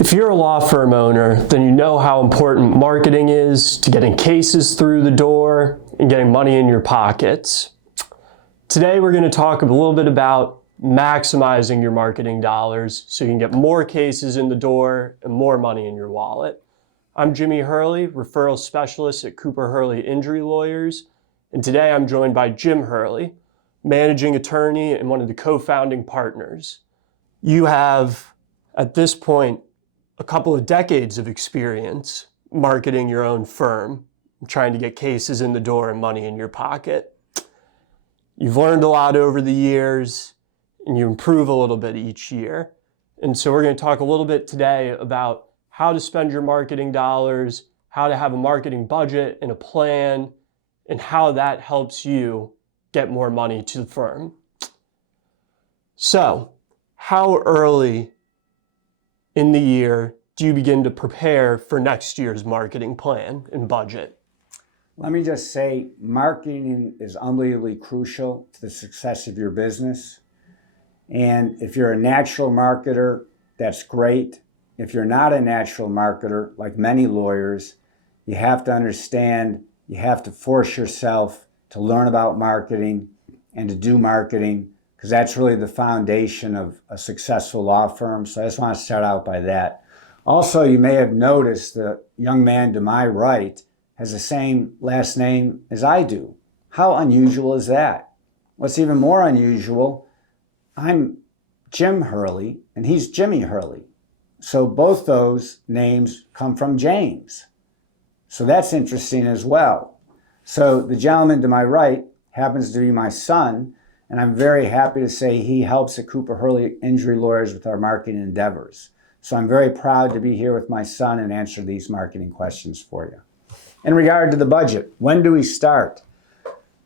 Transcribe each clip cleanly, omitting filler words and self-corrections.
If you're a law firm owner, then you know how important marketing is to getting cases through the door and getting money in your pockets. Today we're going to talk a little bit about maximizing your marketing dollars so you can get more cases in the door and more money in your wallet. I'm Jimmy Hurley, referral specialist at Cooper Hurley Injury Lawyers, and today I'm joined by Jim Hurley, managing attorney and one of the co-founding partners. You have, at this point, a couple of decades of experience marketing your own firm, trying to get cases in the door and money in your pocket. You've learned a lot over the years, and you improve a little bit each year. And so we're going to talk a little bit today about how to spend your marketing dollars, how to have a marketing budget and a plan, and how that helps you get more money to the firm. So, how early in the year do you begin to prepare for next year's marketing plan and budget? Let me just say, marketing is unbelievably crucial to the success of your business. And if you're a natural marketer, that's great. If you're not a natural marketer, like many lawyers, you have to understand, you have to force yourself to learn about marketing and to do marketing, because that's really the foundation of a successful law firm. So I just want to start out by that. Also, you may have noticed the young man to my right has the same last name as I do. How unusual is that? What's even more unusual, I'm Jim Hurley and he's Jimmy Hurley. So both those names come from James. So that's interesting as well. So the gentleman to my right happens to be my son, and I'm very happy to say he helps at Cooper Hurley Injury Lawyers with our marketing endeavors. So I'm very proud to be here with my son and answer these marketing questions for you. In regard to the budget, when do we start?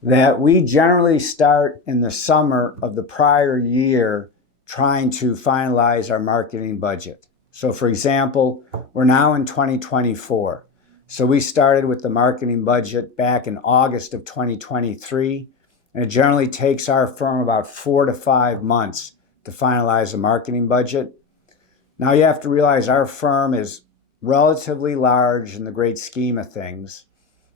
That we generally start in the summer of the prior year trying to finalize our marketing budget. So for example, we're now in 2024. So we started with the marketing budget back in August of 2023, and it generally takes our firm about 4 to 5 months to finalize a marketing budget. Now you have to realize our firm is relatively large in the great scheme of things.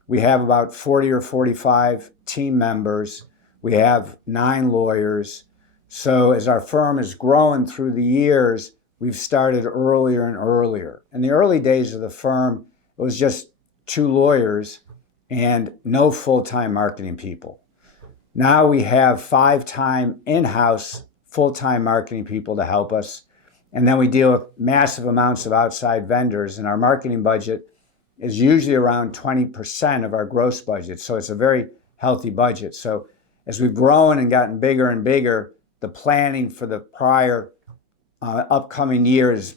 We have about 40 or 45 team members. We have 9 lawyers. So as our firm has grown through the years, we've started earlier and earlier. In the early days of the firm, it was just 2 lawyers and no full-time marketing people. Now we have 5 in-house full-time marketing people to help us. And then we deal with massive amounts of outside vendors, and our marketing budget is usually around 20% of our gross budget. So it's a very healthy budget. So as we've grown and gotten bigger and bigger, the planning for the prior upcoming year is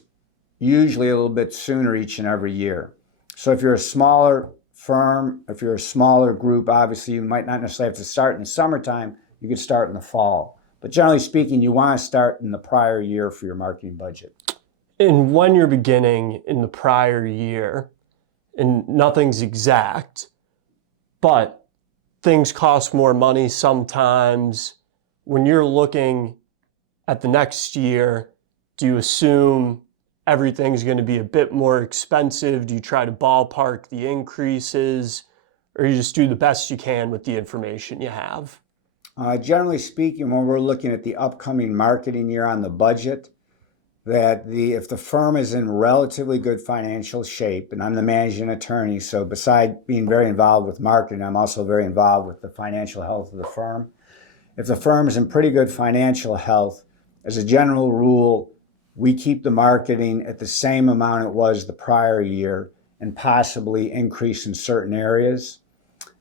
usually a little bit sooner each and every year. So if you're a smaller firm, if you're a smaller group, obviously you might not necessarily have to start in the summertime. You could start in the fall. But generally speaking, you want to start in the prior year for your marketing budget. And when you're beginning in the prior year, and nothing's exact, but things cost more money sometimes. When you're looking at the next year, do you assume everything's going to be a bit more expensive? Do you try to ballpark the increases, or you just do the best you can with the information you have? Generally speaking, when we're looking at the upcoming marketing year on the budget, that if the firm is in relatively good financial shape, and I'm the managing attorney, so besides being very involved with marketing, I'm also very involved with the financial health of the firm. If the firm is in pretty good financial health, as a general rule, we keep the marketing at the same amount it was the prior year and possibly increase in certain areas.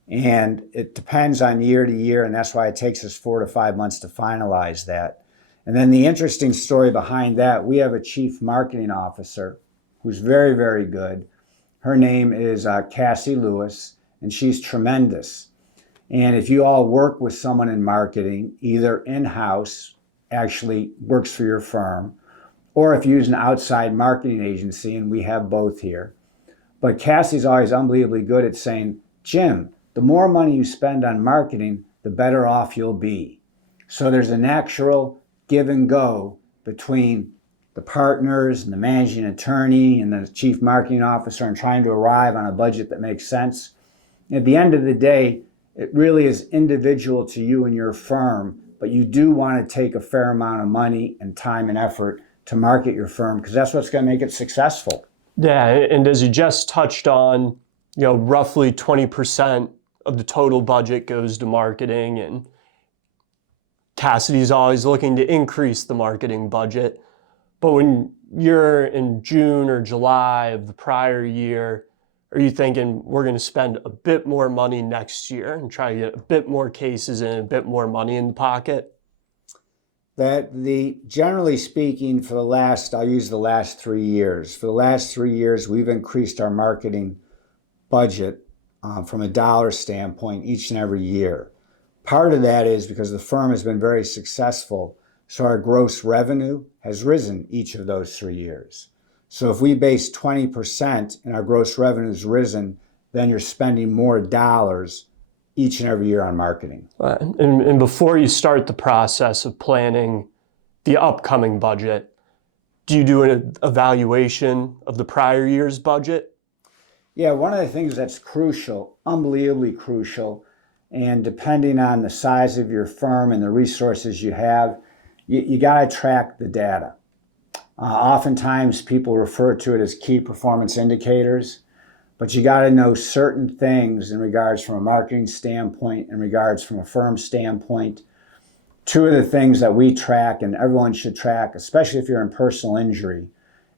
And it depends on year to year, and that's why it takes us 4 to 5 months to finalize that. And then the interesting story behind that, we have a chief marketing officer who's very, very good. Her name is Cassie Lewis, and she's tremendous. And if you all work with someone in marketing, either in-house, actually works for your firm, or if you use an outside marketing agency, and we have both here. But Cassie's always unbelievably good at saying, Jim, the more money you spend on marketing, the better off you'll be. So there's a natural give and go between the partners and the managing attorney and the chief marketing officer and trying to arrive on a budget that makes sense. At the end of the day, it really is individual to you and your firm, but you do want to take a fair amount of money and time and effort to market your firm because that's what's going to make it successful. Yeah, and as you just touched on, roughly 20% of the total budget goes to marketing, and Cassidy's always looking to increase the marketing budget. But when you're in June or July of the prior year, are you thinking we're going to spend a bit more money next year and try to get a bit more cases and a bit more money in the pocket? Generally speaking, I'll use the last 3 years. For the last 3 years, we've increased our marketing budget from a dollar standpoint each and every year. Part of that is because the firm has been very successful, so our gross revenue has risen each of those 3 years. So if we base 20% and our gross revenue has risen, then you're spending more dollars each and every year on marketing. And before you start the process of planning the upcoming budget, do you do an evaluation of the prior year's budget? Yeah, one of the things that's crucial, unbelievably crucial, and depending on the size of your firm and the resources you have, you got to track the data. Oftentimes people refer to it as key performance indicators, but you got to know certain things in regards from a marketing standpoint, in regards from a firm standpoint. Two of the things that we track and everyone should track, especially if you're in personal injury,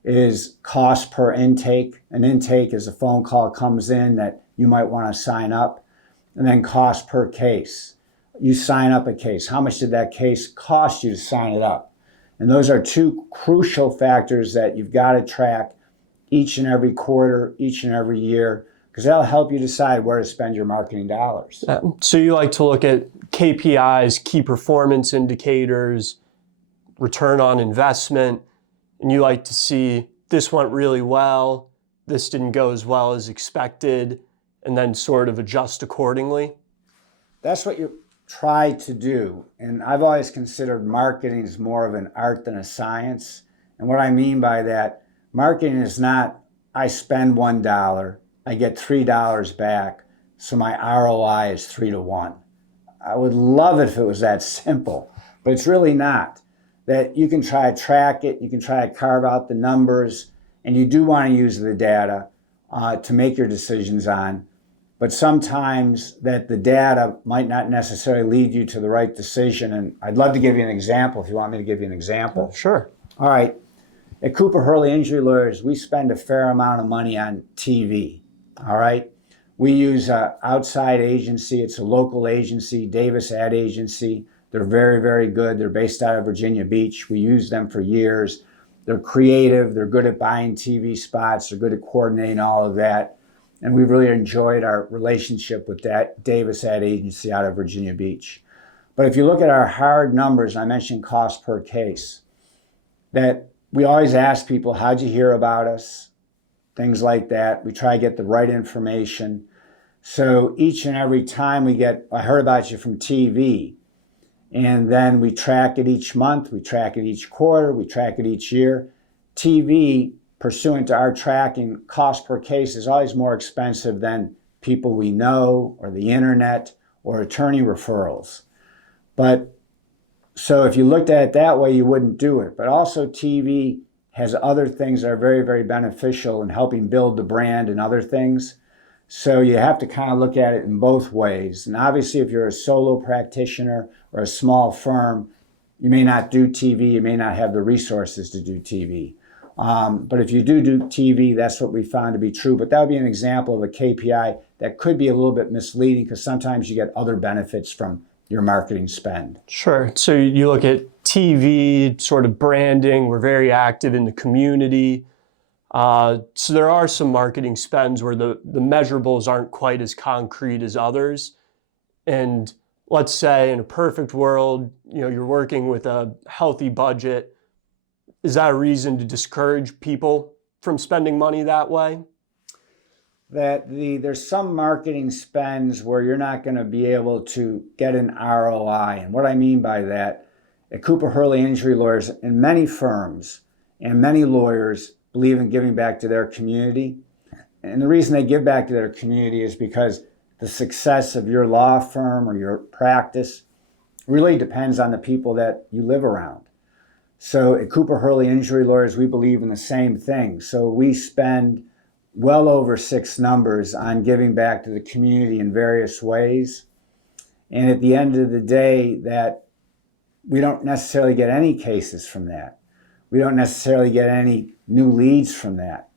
is cost per intake. An intake is a phone call comes in that you might want to sign up, and then cost per case. You sign up a case. How much did that case cost you to sign it up? And those are two crucial factors that you've got to track each and every quarter, each and every year, because that'll help you decide where to spend your marketing dollars. So you like to look at KPIs, key performance indicators, return on investment, and you like to see this went really well, this didn't go as well as expected, and then sort of adjust accordingly? That's what you try to do. And I've always considered marketing as more of an art than a science. And what I mean by that, marketing is not, I spend $1, I get $3 back, so my ROI is 3 to 1. I would love it if it was that simple, but it's really not. That you can try to track it, you can try to carve out the numbers, and you do want to use the data to make your decisions on. But sometimes that the data might not necessarily lead you to the right decision. And I'd love to give you an example if you want me to give you an example. Sure. All right. At Cooper Hurley Injury Lawyers, we spend a fair amount of money on TV. All right. We use an outside agency. It's a local agency, Davis Ad Agency. They're very, very good. They're based out of Virginia Beach. We use them for years. They're creative. They're good at buying TV spots. They're good at coordinating all of that. And we've really enjoyed our relationship with that Davis Ad Agency out of Virginia Beach. But if you look at our hard numbers, I mentioned cost per case, that we always ask people, how'd you hear about us? Things like that. We try to get the right information. So each and every time I heard about you from TV, and then we track it each month, we track it each quarter, we track it each year. TV, pursuant to our tracking, cost per case is always more expensive than people we know or the internet or attorney referrals. But so if you looked at it that way, you wouldn't do it. But also TV has other things that are very, very beneficial in helping build the brand and other things. So you have to kind of look at it in both ways. And obviously, if you're a solo practitioner or a small firm, you may not do TV, you may not have the resources to do TV. But if you do TV, that's what we found to be true. But that would be an example of a KPI that could be a little bit misleading because sometimes you get other benefits from your marketing spend. Sure. So you look at TV, sort of branding. We're very active in the community. So there are some marketing spends where the measurables aren't quite as concrete as others. And let's say in a perfect world, you're working with a healthy budget. Is that a reason to discourage people from spending money that way? There's some marketing spends where you're not going to be able to get an ROI. And what I mean by that, at Cooper Hurley Injury Lawyers, in many firms, And many lawyers believe in giving back to their community. And the reason they give back to their community is because the success of your law firm or your practice really depends on the people that you live around. So at Cooper Hurley Injury Lawyers, we believe in the same thing. So we spend well over 6 numbers on giving back to the community in various ways. And at the end of the day, that we don't necessarily get any cases from that. We don't necessarily get any new leads from that.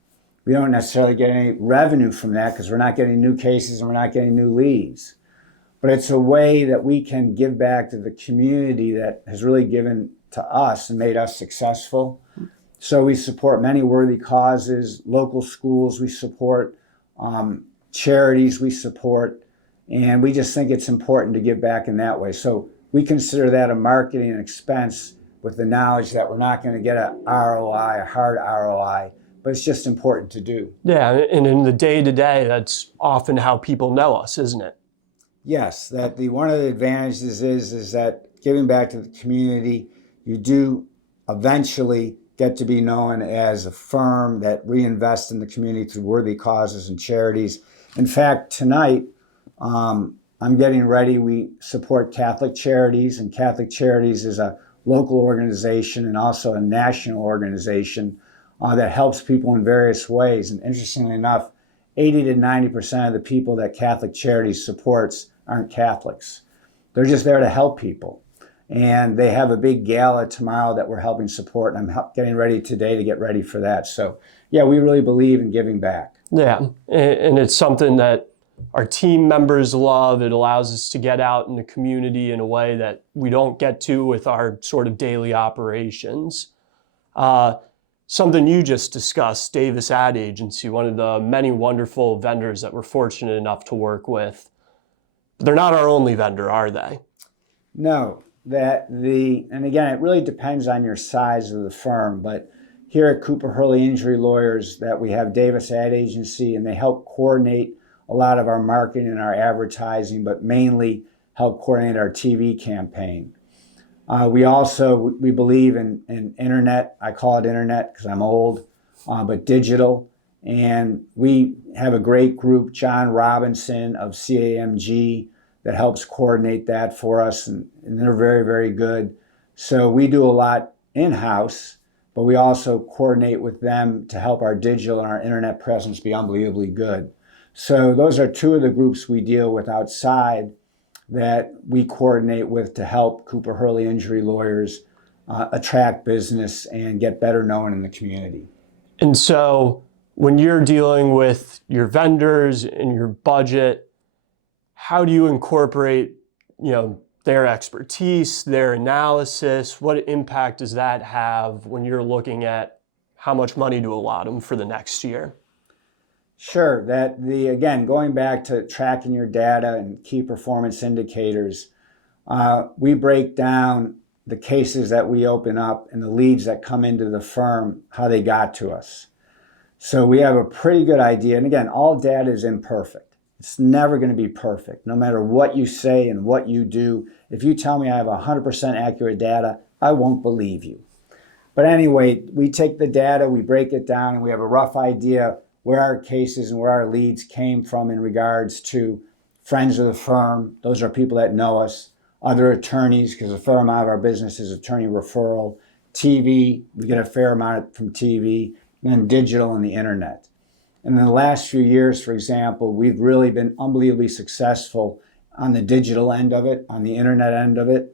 We don't necessarily get any revenue from that because we're not getting new cases and we're not getting new leads. But it's a way that we can give back to the community that has really given to us and made us successful. So we support many worthy causes, local schools we support, charities we support, and we just think it's important to give back in that way. So we consider that a marketing expense with the knowledge that we're not going to get a ROI, a hard ROI, but it's just important to do. Yeah, and in the day-to-day, that's often how people know us, isn't it? Yes, that one of the advantages is that giving back to the community, you do eventually get to be known as a firm that reinvests in the community through worthy causes and charities. In fact, tonight, I'm getting ready. We support Catholic Charities, and Catholic Charities is a local organization and also a national organization that helps people in various ways. And interestingly enough, 80 to 90% of the people that Catholic Charities supports aren't Catholics. They're just there to help people. And they have a big gala tomorrow that we're helping support, and I'm getting ready today to get ready for that. So, yeah, we really believe in giving back. Yeah, and it's something that our team members love. It allows us to get out in the community in a way that we don't get to with our sort of daily operations. Something you just discussed, Davis Ad Agency, one of the many wonderful vendors that we're fortunate enough to work with. They're not our only vendor, are they? No, and again, it really depends on your size of the firm, but here at Cooper Hurley Injury Lawyers that we have Davis Ad Agency, and they help coordinate a lot of our marketing and our advertising, but mainly help coordinate our TV campaign. We believe in internet. I call it internet because I'm old, but digital. And we have a great group, John Robinson of CAMG, that helps coordinate that for us, and they're very, very good. So we do a lot in-house, but we also coordinate with them to help our digital and our internet presence be unbelievably good. So those are 2 of the groups we deal with outside that we coordinate with to help Cooper Hurley Injury Lawyers attract business and get better known in the community. And so when you're dealing with your vendors and your budget, how do you incorporate, their expertise, their analysis? What impact does that have when you're looking at how much money to allot them for the next year? Sure. Again, going back to tracking your data and key performance indicators, we break down the cases that we open up and the leads that come into the firm, how they got to us. So we have a pretty good idea. And again, all data is imperfect. It's never going to be perfect, no matter what you say and what you do. If you tell me I have 100% accurate data, I won't believe you. But anyway, we take the data, we break it down, and we have a rough idea where our cases and where our leads came from in regards to friends of the firm. Those are people that know us. Other attorneys, because a fair amount of our business is attorney referral. TV, we get a fair amount from TV, and then digital and the internet. And in the last few years, for example, we've really been unbelievably successful on the digital end of it, on the internet end of it.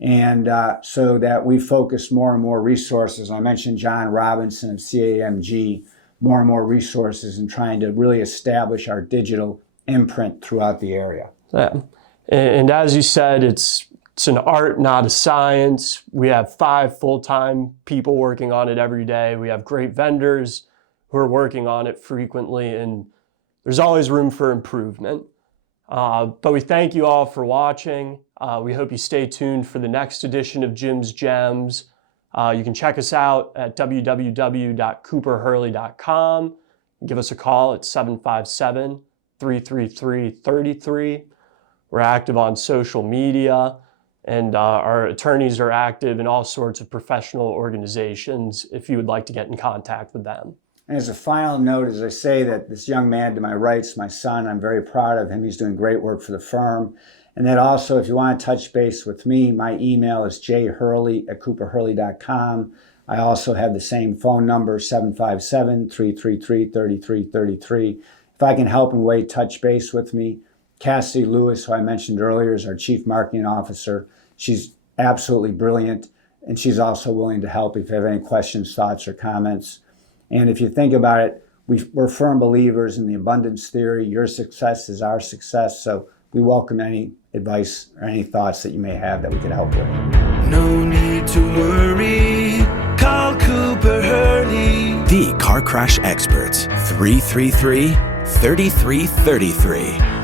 And so that we focus more and more resources. I mentioned John Robinson of CAMG, more and more resources in trying to really establish our digital imprint throughout the area. Yeah. And as you said, it's an art, not a science. We have 5 full-time people working on it every day. We have great vendors who are working on it frequently, and there's always room for improvement. But we thank you all for watching. We hope you stay tuned for the next edition of Jim's Gems. You can check us out at www.cooperhurley.com. Give us a call at 757-333-33. We're active on social media. And our attorneys are active in all sorts of professional organizations if you would like to get in contact with them. And as a final note, as I say that this young man to my right's my son, I'm very proud of him. He's doing great work for the firm. And that also, if you want to touch base with me, my email is jhurley@cooperhurley.com. I also have the same phone number, 757-333-3333. If I can help in way, touch base with me. Cassidy Lewis, who I mentioned earlier, is our Chief Marketing Officer. She's absolutely brilliant, and she's also willing to help if you have any questions, thoughts, or comments. And if you think about it, we're firm believers in the abundance theory. Your success is our success, so we welcome any advice or any thoughts that you may have that we could help with. No need to worry. Call Cooper Hurley. The car crash experts. 333-3333.